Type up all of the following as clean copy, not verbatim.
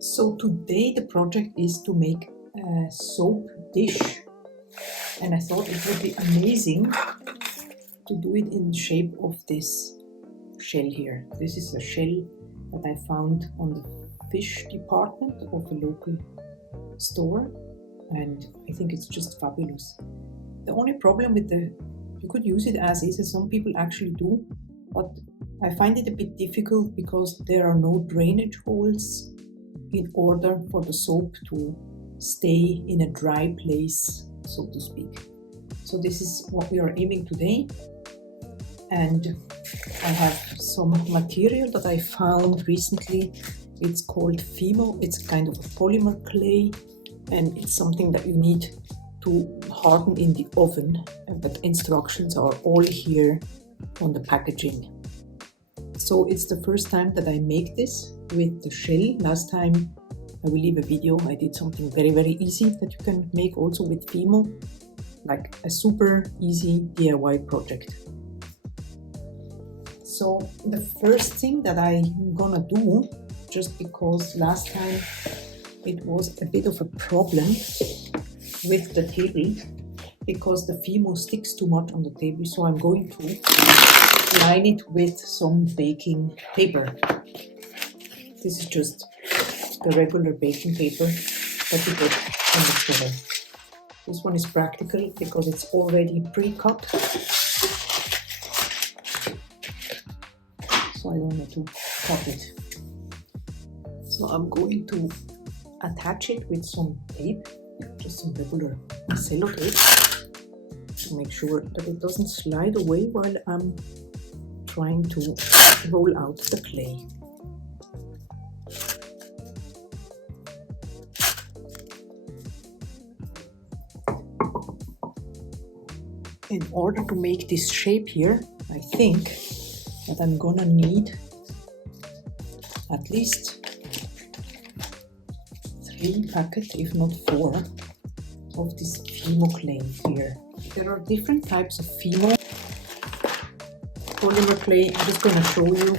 So today the project is to make a soap dish, and I thought it would be amazing to do it in the shape of this shell here. This is a shell that I found on the fish department of a local store, and I think it's just fabulous. The only problem with you could use it as is, and some people actually do, but I find it a bit difficult because there are no drainage holes in order for the soap to stay in a dry place, so to speak. So this is what we are aiming today, and I have some material that I found recently. It's called Fimo. It's kind of a polymer clay, and it's something that you need to harden in the oven, but instructions are all here on the packaging. So it's the first time that I make this with the shell. Last time, I will leave a video, I did something very, very easy that you can make also with Fimo, like a super easy DIY project. So the first thing that I'm gonna do, just because last time it was a bit of a problem with the table, because the Fimo sticks too much on the table, so I'm going to line it with some baking paper. This is just the regular baking paper that you get on the store. This one is practical because it's already pre-cut, so I don't have to cut it. So I'm going to attach it with some tape, just some regular sellotape, to make sure that it doesn't slide away while I'm trying to roll out the clay. In order to make this shape here, I think that I'm gonna need at least 3 packets, if not 4, of this Fimo clay here. There are different types of Fimo polymer clay. I'm just going to show you.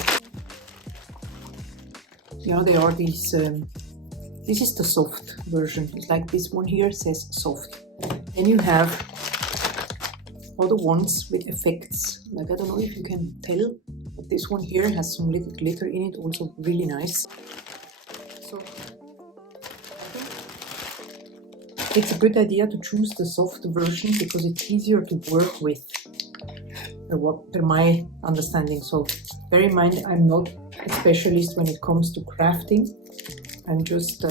Yeah, there are these. This is the soft version. It's like this one here says soft. Then you have other ones with effects. Like, I don't know if you can tell, but this one here has some little glitter in it, also really nice. So it's a good idea to choose the soft version because it's easier to work with, per my understanding. So bear in mind, I'm not a specialist when it comes to crafting. I'm just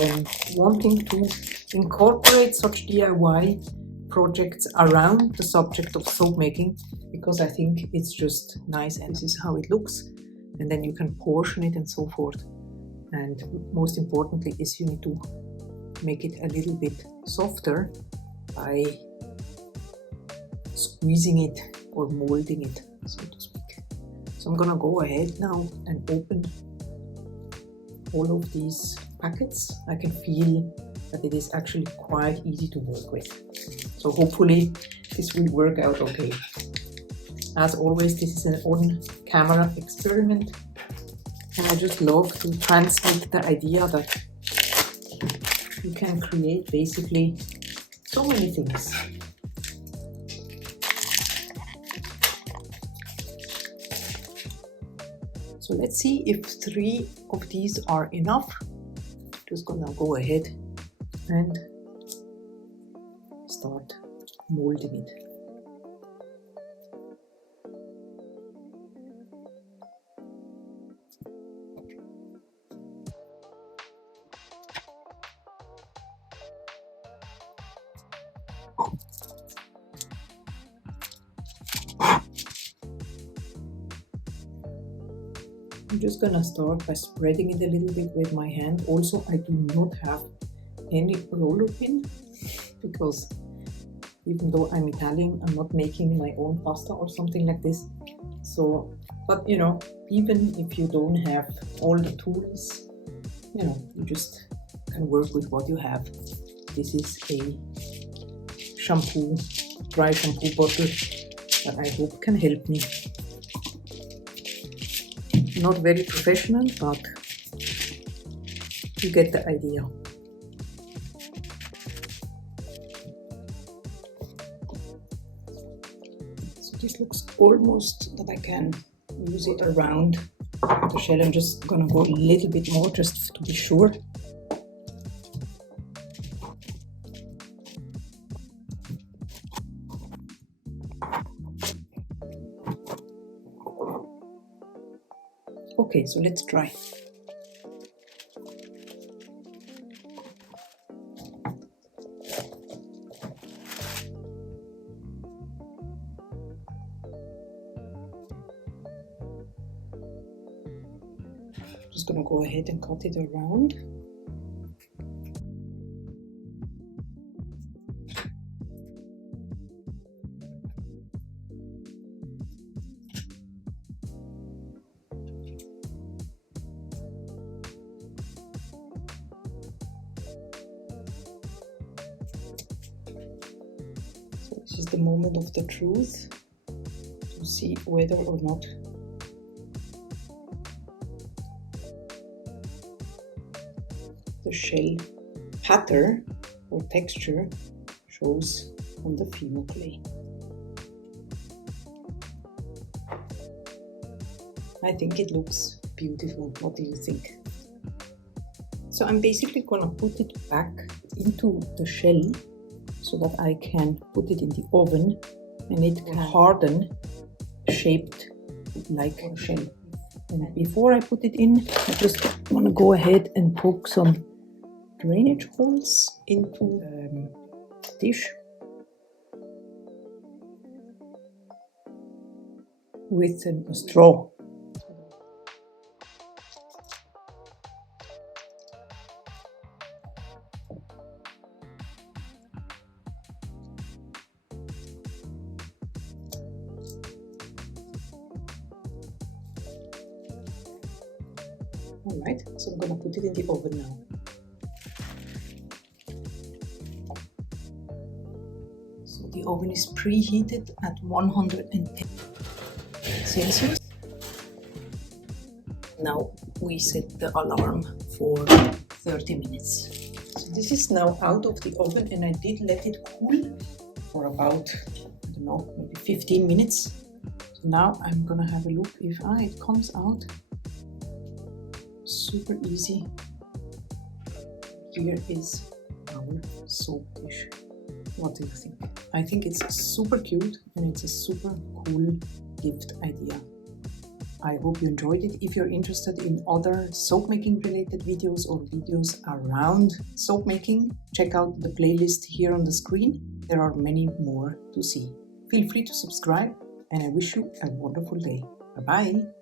wanting to incorporate such DIY projects around the subject of soap making, because I think it's just nice, and this is how it looks, and then you can portion it and so forth. And most importantly is you need to make it a little bit softer by squeezing it or molding it, so to speak. So I'm gonna go ahead now and open all of these packets. I can feel that it is actually quite easy to work with. So hopefully this will work out okay. As always, this is an on-camera experiment, and I just love to transmit the idea that you can create basically so many things. So let's see if 3 of these are enough. Just gonna go ahead and start molding it. I'm just gonna start by spreading it a little bit with my hand. Also, I do not have any roller pin because even though I'm Italian, I'm not making my own pasta or something like this. So, but you know, even if you don't have all the tools, you know, you just can work with what you have. This is a shampoo, dry shampoo bottle that I hope can help me. Not very professional, but You get the idea. So this looks almost that I can use it around the shell. I'm just gonna go a little bit more just to be sure. Okay, so let's try. Just gonna go ahead and cut it around. So this is the moment of the truth to see whether or not the shell pattern or texture shows on the Fimo clay. I think it looks beautiful. What do you think? So I'm basically gonna put it back into the shell so that I can put it in the oven and it can harden, shaped like a shell. And before I put it in, I just want to go ahead and poke some drainage holes into the dish with a straw. Alright, so I'm gonna put it in the oven now. So the oven is preheated at 110 Celsius. Now we set the alarm for 30 minutes. So this is now out of the oven and I did let it cool for about, I don't know, maybe 15 minutes. So now I'm gonna have a look if it comes out. Super easy. Here is our soap dish. What do you think? I think it's super cute and it's a super cool gift idea. I hope you enjoyed it. If you're interested in other soap making related videos or videos around soap making, check out the playlist here on the screen. There are many more to see. Feel free to subscribe and I wish you a wonderful day. Bye bye.